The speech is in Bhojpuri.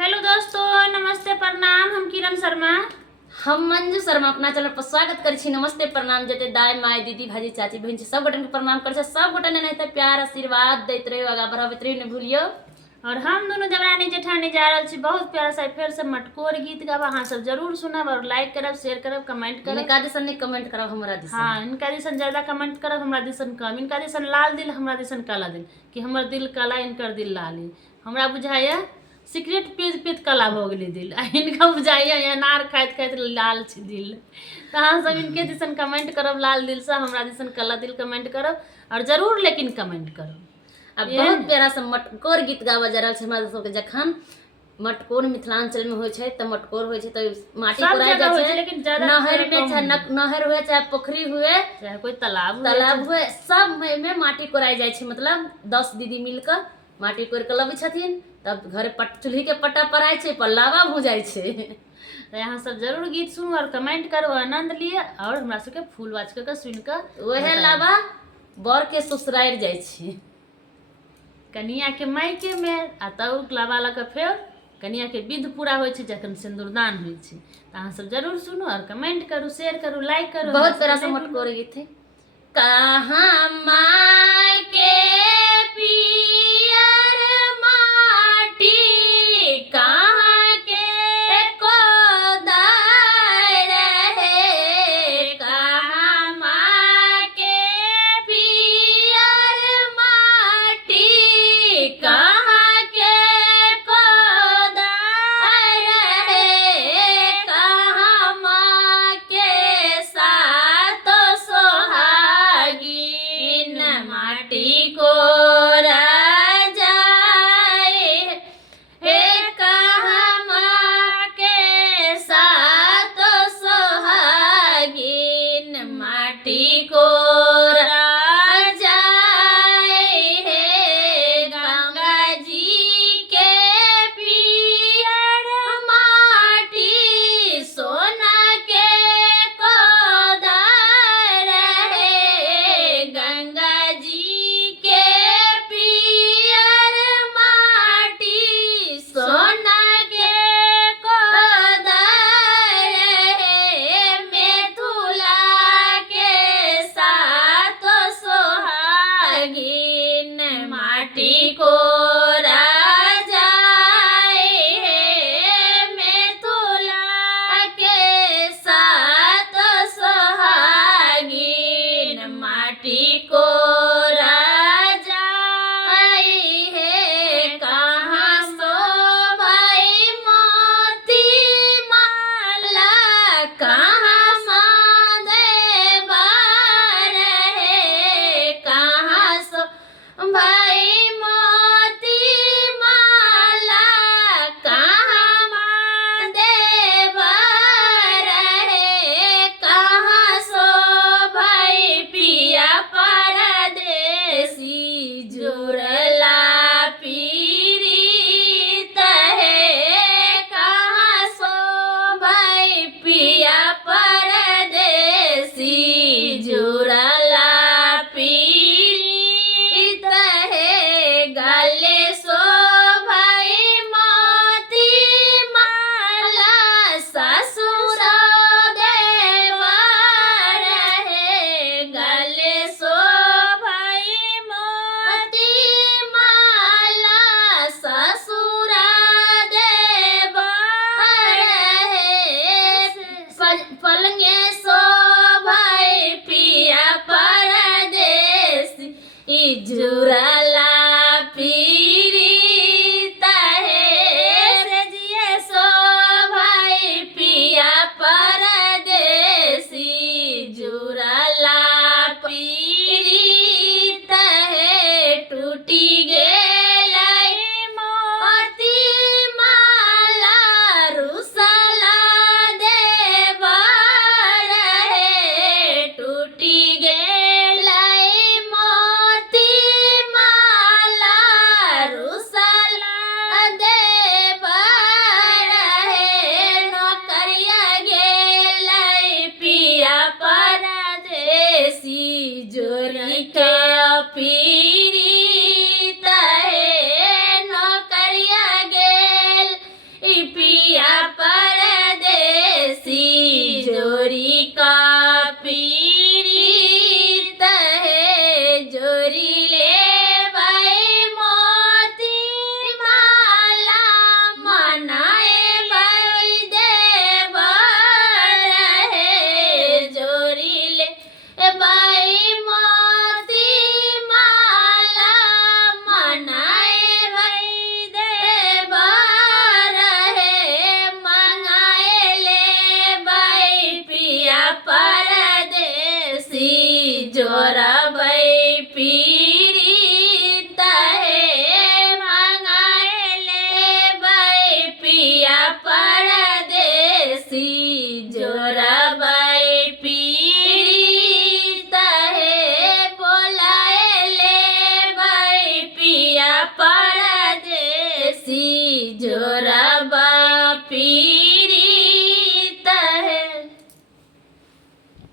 हेलो दोस्तों, नमस्ते प्रणाम। हम किरण शर्मा। हम मंजू शर्मा अपना चैनल पर स्वागत करै छी। नमस्ते प्रणाम जते दाई माई दीदी भाजी चाची बहन सब गोटे के प्रणाम करै छी। सब गोटे ने नहीं प्यार आशीर्वाद दैत रहियो, आगा बढ़ाबैत रहियो, ने भूलियो। और हम दोनों देवरानी जेठानी जा रहल छी बहुत प्यारा सा फिर से मटकोर गीत गाब। अहाँ सब जरूर सुनब और लाइक करब, शेयर करब, कमेंट करब। इनका दिसन नहीं कमेंट करब, हमरा दिसन। हाँ, इनका दिसन ज्यादा कमेंट करब, हमरा दिसन कम। इनका दिसन लाल दिल, हमरा दिसन काला दिल। कि हमर दिल काला, इनकर दिल लाल। हमरा बुझाइया सिगरेट पीत पीत काला भ गेलै दिल, आ इनका बुझाइया अनार खाइत खाइत लाल छै दिल। तो अहाँ सब इनके दिसन कमेंट करब लाल दिल से, हमरा दिसन काला दिल कमेंट करब। और जरूर लेकिन कमेंट करब। अब बहुत प्यारा सा मटकोर गीत गाबा जा रहल छै हमरा सबके। जखन मटकोर मिथिलांचल में होय छै त मटकोर होय छै त माटी कोराय जाय छै, लेकिन नहर में चाहे नहर हुए चाहे पोखरी हुए चाहे कोई तालाब हुए सब में माटी कोराय जाय छै। मतलब 10 दीदी मिलकर माटी कोर के लबै छथिन, तब घरे चूल्ही के पट्टा पराय छै, पर लावा हो जाय छै। तो यहाँ सब जरूर गीत सुनू और कमेंट करो, आनंद लिए। और हमरा सबके फूल वाच के सुन के वहे लावा बर के ससुरार जाय छै, कनिया के मायके में। आ तब लावा लऽ के फेर कनिया के विध पूरा होय छै जखन सिंदूरदान होय छै। तो अहाँ सब जरूर सुनू और कमेंट करू, शेयर करू, लाइक करू। बहुत तरह से मटकोर गीत है। कहाँ माय के पियर माटी, कहाँ के कोदाय रहे, कहाँ माँ के पियर माटी, कहाँ के कोदाय रहे, कहाँ माँ के साथ सोहागिन माटी को जोराबा पी